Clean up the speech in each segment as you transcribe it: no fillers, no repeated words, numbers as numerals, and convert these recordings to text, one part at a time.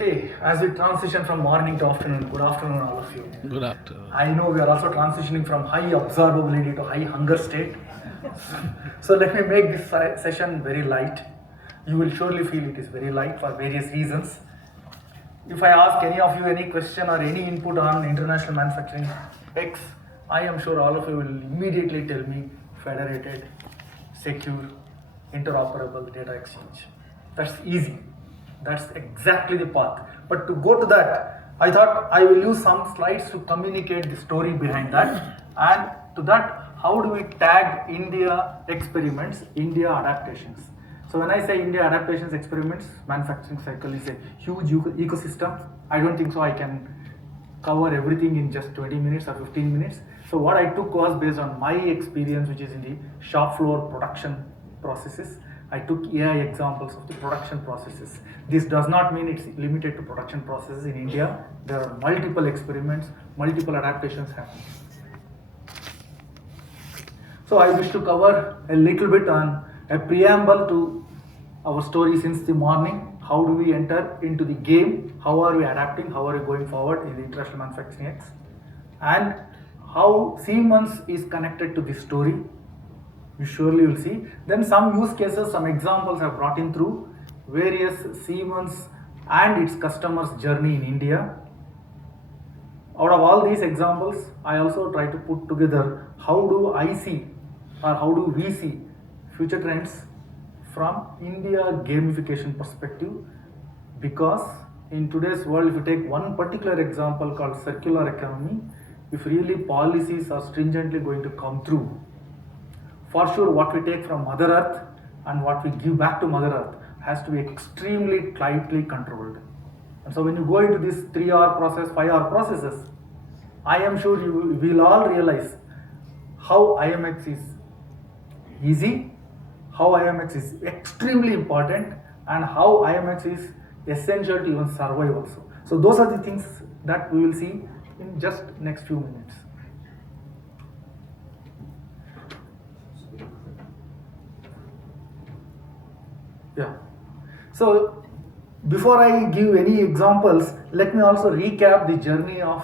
Okay, as we transition from morning to afternoon, good afternoon, all of you. Good afternoon. I know we are also transitioning from high absorbability to high hunger state. So let me make this session very light. You will surely feel it is very light for various reasons. If I ask any of you any question or any input on international manufacturing X, I am sure all of you will immediately tell me federated, secure, interoperable data exchange. That's easy. That's exactly the path. But to go to that, I thought I will use some slides to communicate the story behind that. And to that, how do we tag India experiments, India adaptations? So when I say India adaptations experiments, manufacturing cycle is a huge ecosystem. I don't think so I can cover everything in just 20 minutes or 15 minutes. So what I took was based on my experience, which is in the shop floor production processes. I took AI examples of the production processes. This does not mean it's limited to production processes in India. There are multiple experiments, multiple adaptations happening. So I wish to cover a little bit on a preamble to our story since the morning. How do we enter into the game? How are we adapting? How are we going forward in the International Manufacturing X? And how Siemens is connected to this story. You surely will see. Then some use cases, some examples have brought in through various Siemens and its customers' journey in India. Out of all these examples, I also try to put together how do I see or how do we see future trends from India gamification perspective, because in today's world, if you take one particular example called circular economy, if really policies are stringently going to come through, for sure what we take from Mother Earth and what we give back to Mother Earth has to be extremely tightly controlled. And so when you go into this 3-hour process, 5-hour processes, I am sure you will all realize how IMX is easy, how IMX is extremely important, and how IMX is essential to even survive also. So those are the things that we will see in just next few minutes. Yeah. So before I give any examples, let me also recap the journey of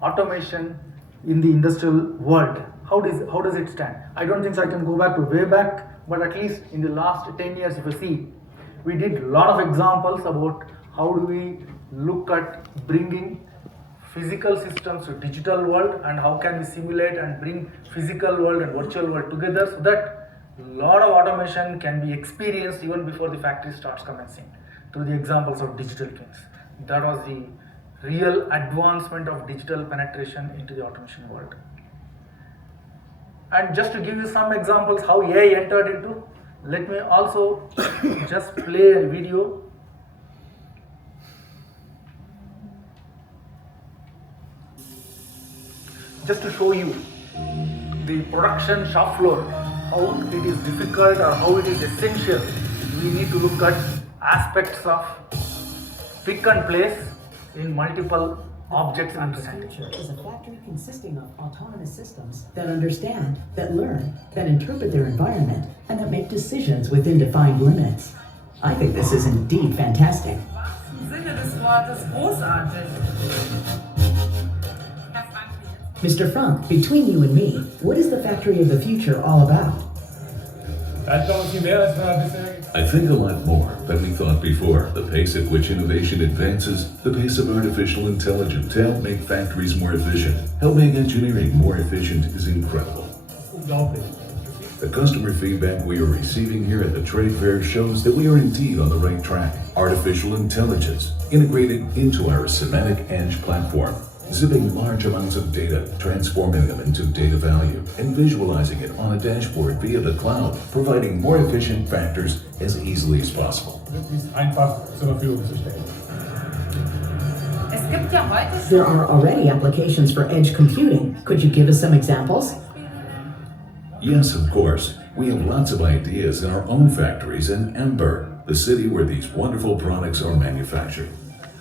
automation in the industrial world. How does it stand? I don't think so I can go back to way back, but at least in the last 10 years, if you see, we did a lot of examples about how do we look at bringing physical systems to digital world, and how can we simulate and bring physical world and virtual world together so that a lot of automation can be experienced even before the factory starts commencing through the examples of digital twins. That was the real advancement of digital penetration into the automation world. And just to give you some examples how AI entered into, let me also just play a video. Just to show you the production shop floor, how it is difficult or how it is essential. We need to look at aspects of pick and place in multiple objects and understanding. The future is a factory consisting of autonomous systems that understand, that learn, that interpret their environment, and that make decisions within defined limits. I think this is indeed fantastic. Im Sinne des Wortes großartig. Mr. Frank, between you and me, what is the factory of the future all about? I think a lot more than we thought before. The pace at which innovation advances, the pace of artificial intelligence to help make factories more efficient, help make engineering more efficient is incredible. The customer feedback we are receiving here at the trade fair shows that we are indeed on the right track. Artificial intelligence integrated into our semantic edge platform, zipping large amounts of data, transforming them into data value, and visualizing it on a dashboard via the cloud, providing more efficient factors as easily as possible. Es gibt ja heute schon There are already applications for edge computing. Could you give us some examples? Yes, of course. We have lots of ideas in our own factories in Ember, the city where these wonderful products are manufactured.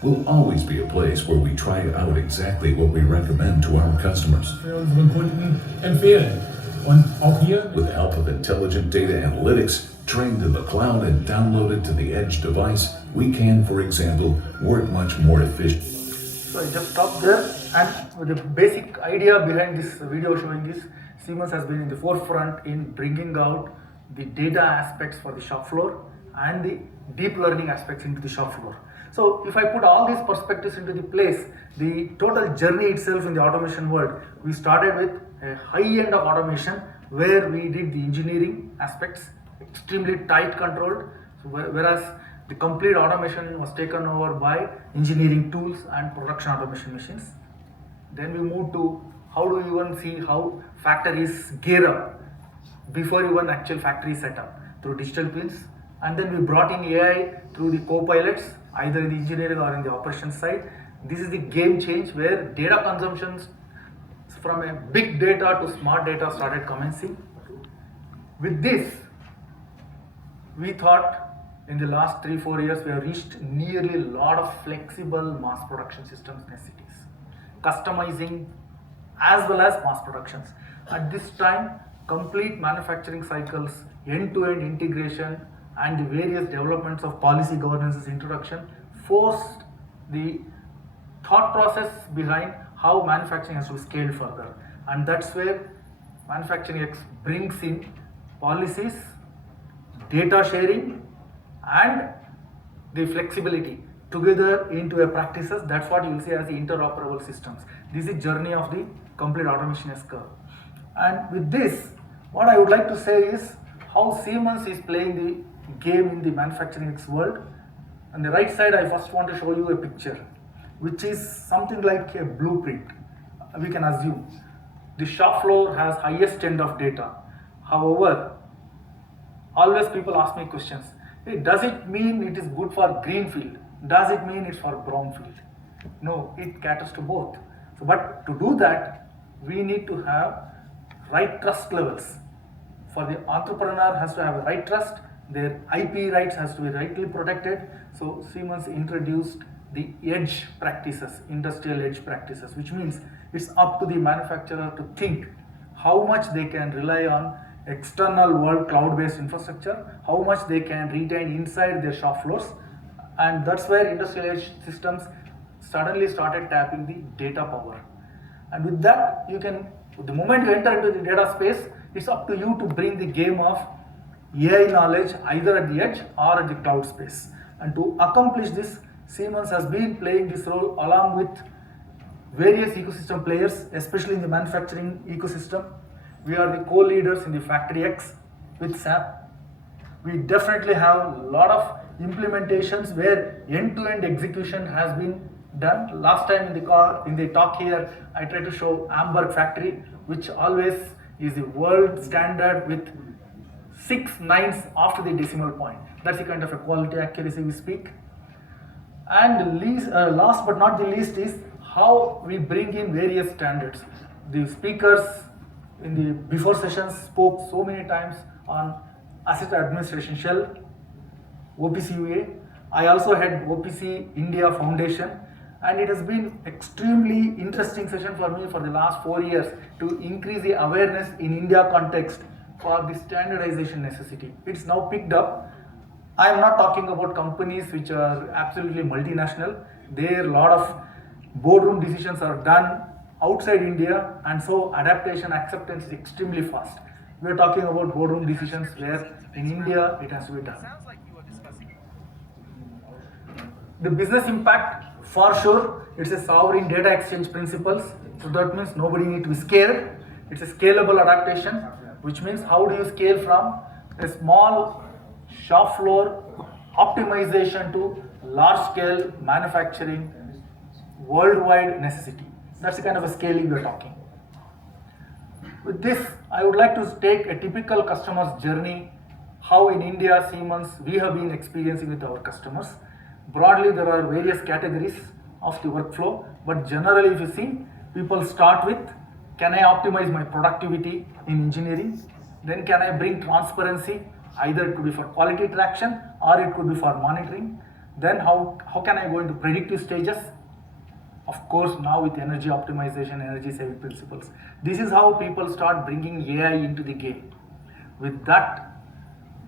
Will always be a place where we try out exactly what we recommend to our customers. Für unseren Kunden empfehlen. Und auch hier With the help of intelligent data analytics, trained in the cloud and downloaded to the edge device, We can, for example, work much more efficiently. So I just stopped there, and the basic idea behind this video showing is Siemens has been in the forefront in bringing out the data aspects for the shop floor and the deep learning aspects into the shop floor. So if I put all these perspectives into the place, the total journey itself in the automation world, we started with a high end of automation where we did the engineering aspects extremely tight controlled, so whereas the complete automation was taken over by engineering tools and production automation machines. Then we moved to how do you even see how factories gear up before even actual factory setup through digital twins. And then we brought in AI through the co-pilots, either in the engineering or in the operations side. This is the game change where data consumptions from a big data to smart data started commencing. With this, we thought in the last 3-4 years we have reached nearly a lot of flexible mass production systems necessities, customizing as well as mass productions. At this time, complete manufacturing cycles, end-to-end integration, and the various developments of policy governance's introduction forced the thought process behind how manufacturing has to be scaled further. And that's where Manufacturing X brings in policies, data sharing, and the flexibility together into a practices. That's what you will see as the interoperable systems. This is journey of the complete automation S curve. And with this, what I would like to say is how Siemens is playing the game in the Manufacturing X world. On the right side, I first want to show you a picture, which is something like a blueprint. We can assume the shop floor has highest end of data. However, always people ask me questions. Hey, does it mean it is good for greenfield? Does it mean it's for brownfield? No, it caters to both. So, but to do that, we need to have right trust levels. For the entrepreneur has to have a right trust, their IP rights has to be rightly protected. So Siemens introduced the edge practices, industrial edge practices, which means it's up to the manufacturer to think how much they can rely on external world cloud-based infrastructure, how much they can retain inside their shop floors, and that's where industrial edge systems suddenly started tapping the data power. And with that, you can, the moment you enter into the data space, it's up to you to bring the game of AI knowledge either at the edge or at the cloud space. And to accomplish this, Siemens has been playing this role along with various ecosystem players, especially in the manufacturing ecosystem. We are the co-leaders in the Factory X with SAP. We definitely have a lot of implementations where end-to-end execution has been done. Last time in the talk here, I tried to show Amberg factory, which always is the world standard with 6 nines after the decimal point. That's the kind of a quality accuracy we speak. And last but not the least is how we bring in various standards. The speakers in the before sessions spoke so many times on asset administration shell, OPC-UA. I also had OPC India Foundation, and it has been extremely interesting session for me for the last 4 years to increase the awareness in India context for the standardization necessity. It's now picked up. I am not talking about companies which are absolutely multinational. There a lot of boardroom decisions are done outside India, and so adaptation acceptance is extremely fast. We are talking about boardroom decisions where in India it has to be done. The business impact, for sure, it's a sovereign data exchange principles. So that means nobody need to be scared. It's a scalable adaptation, which means how do you scale from a small shop floor optimization to large scale manufacturing worldwide necessity. That's the kind of a scaling we're talking. With this, I would like to take a typical customer's journey, how in India, Siemens, we have been experiencing with our customers. Broadly, there are various categories of the workflow, but generally if you see, people start with, can I optimize my productivity in engineering? Then can I bring transparency, either it could be for quality traction or it could be for monitoring. Then how can I go into predictive stages? Of course, now with energy optimization, energy saving principles. This is how people start bringing AI into the game. With that,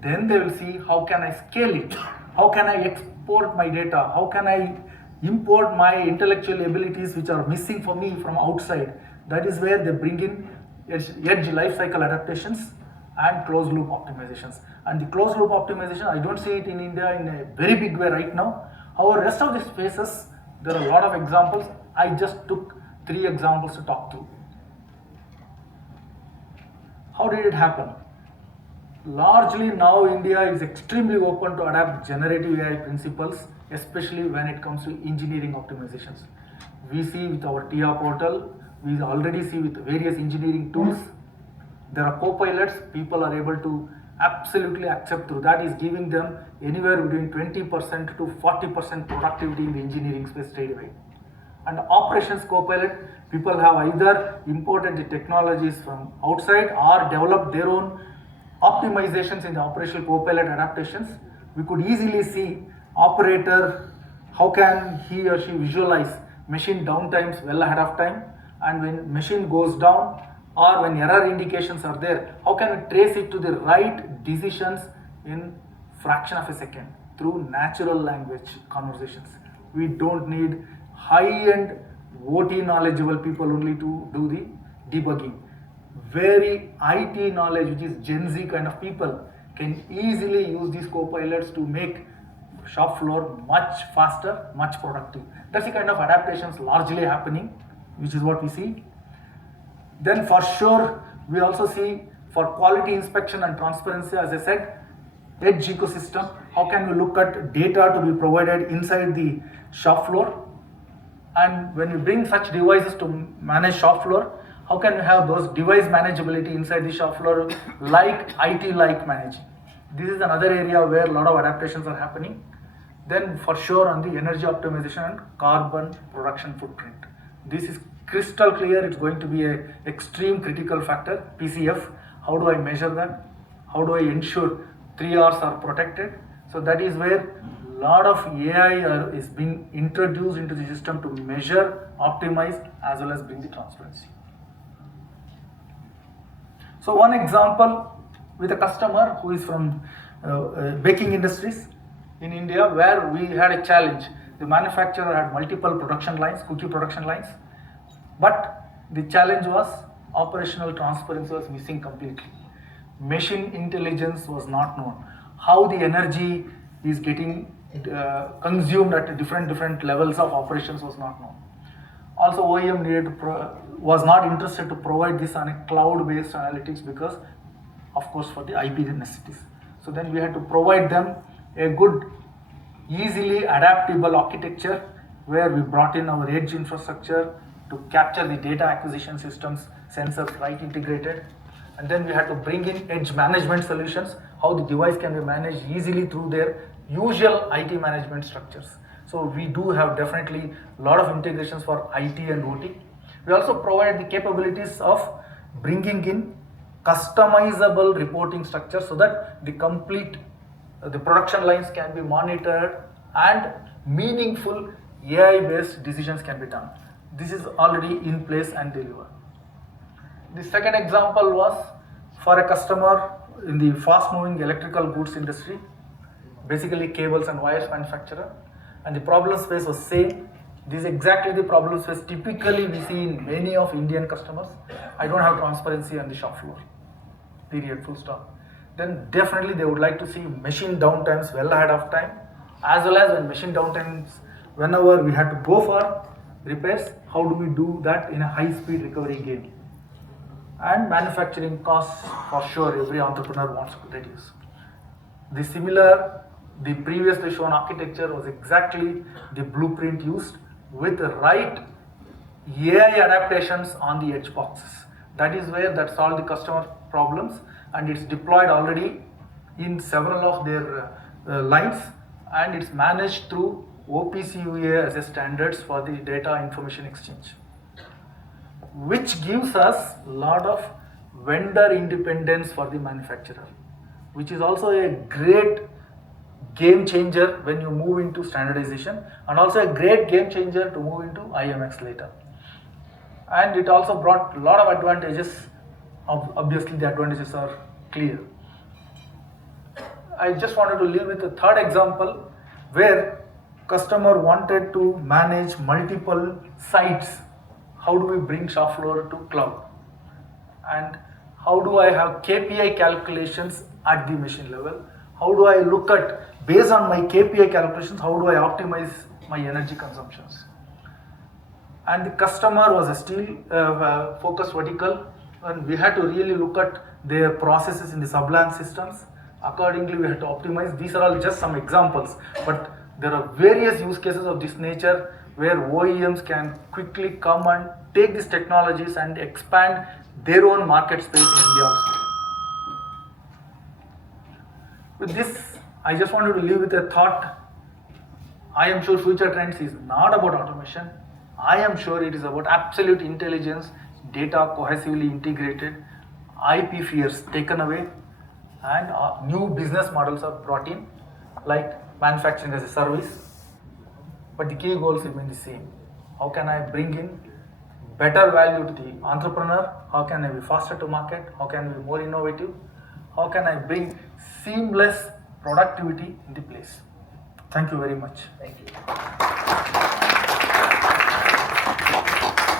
then they will see how can I scale it? How can I import my data? How can I import my intellectual abilities which are missing for me from outside? That is where they bring in edge life cycle adaptations and closed loop optimizations. And the closed loop optimization, I don't see it in India in a very big way right now. However, rest of these spaces, there are a lot of examples. I just took 3 examples to talk through. How did it happen? Largely now India is extremely open to adapt generative AI principles, especially when it comes to engineering optimizations. We see with our TIA portal, we already see with various engineering tools, there are co-pilots, people are able to absolutely accept through. That is giving them anywhere between 20% to 40% productivity in the engineering space straight away. And operations co-pilot, people have either imported the technologies from outside or developed their own optimizations in the operational co-pilot adaptations. We could easily see operator, how can he or she visualize machine downtimes well ahead of time, and when machine goes down or when error indications are there, how can we trace it to the right decisions in fraction of a second through natural language conversations. We don't need high-end OT knowledgeable people only to do the debugging. Very IT knowledge, which is Gen Z kind of people, can easily use these co-pilots to make shop floor much faster, much productive. That's the kind of adaptations largely happening, which is what we see. Then for sure, we also see for quality inspection and transparency, as I said, edge ecosystem. How can we look at data to be provided inside the shop floor? And when we bring such devices to manage shop floor, how can we have those device manageability inside the shop floor like IT-like managing? This is another area where a lot of adaptations are happening. Then for sure on the energy optimization and carbon production footprint. This is crystal clear, it's going to be an extreme critical factor, PCF. How do I measure that? How do I ensure 3 Rs are protected? So that is where a lot of AI is being introduced into the system to measure, optimize, as well as bring the transparency. So one example with a customer who is from baking industries in India, where we had a challenge. The manufacturer had multiple production lines, cookie production lines, but the challenge was operational transparency was missing completely. Machine intelligence was not known. How the energy is getting consumed at different levels of operations was not known. Also, OEM was not interested to provide this on a cloud-based analytics because, of course, for the IP necessities. So then we had to provide them a good, easily adaptable architecture where we brought in our edge infrastructure to capture the data acquisition systems, sensors right integrated. And then we had to bring in edge management solutions, how the device can be managed easily through their usual IT management structures. So we do have definitely a lot of integrations for IT and OT. We also provide the capabilities of bringing in customizable reporting structures so that the complete the production lines can be monitored and meaningful AI-based decisions can be done. This is already in place and delivered. The second example was for a customer in the fast-moving electrical goods industry, basically cables and wires manufacturer, and the problem space was same. This is exactly the problem space typically we see in many of Indian customers. I don't have transparency on the shop floor, period, full stop. Then definitely they would like to see machine downtimes well ahead of time, as well as when machine downtimes, whenever we had to go for repairs, how do we do that in a high-speed recovery game? And manufacturing costs, for sure, every entrepreneur wants to reduce. The previously shown architecture was exactly the blueprint used with the right AI adaptations on the edge boxes. That is where that solved the customer problems, and it's deployed already in several of their lines, and it's managed through OPC UA as a standards for the data information exchange, which gives us a lot of vendor independence for the manufacturer, which is also a great game changer when you move into standardization, and also a great game changer to move into IMX later. And it also brought a lot of advantages. Obviously the advantages are clear. I just wanted to leave with a third example where customer wanted to manage multiple sites. How do we bring shop floor to cloud? And how do I have KPI calculations at the machine level? How do I look at, based on my KPI calculations, how do I optimize my energy consumptions? And the customer was a steel focused vertical, and we had to really look at their processes in the subland systems. Accordingly, we had to optimize. These are all just some examples, but there are various use cases of this nature where OEMs can quickly come and take these technologies and expand their own market space in India also. With this, I just wanted to leave with a thought. I am sure future trends is not about automation. I am sure it is about absolute intelligence, data cohesively integrated, IP fears taken away, and new business models are brought in, like manufacturing as a service. But the key goals remain the same. How can I bring in better value to the entrepreneur? How can I be faster to market? How can I be more innovative? How can I bring seamless productivity in the place? Thank you very much. Thank you.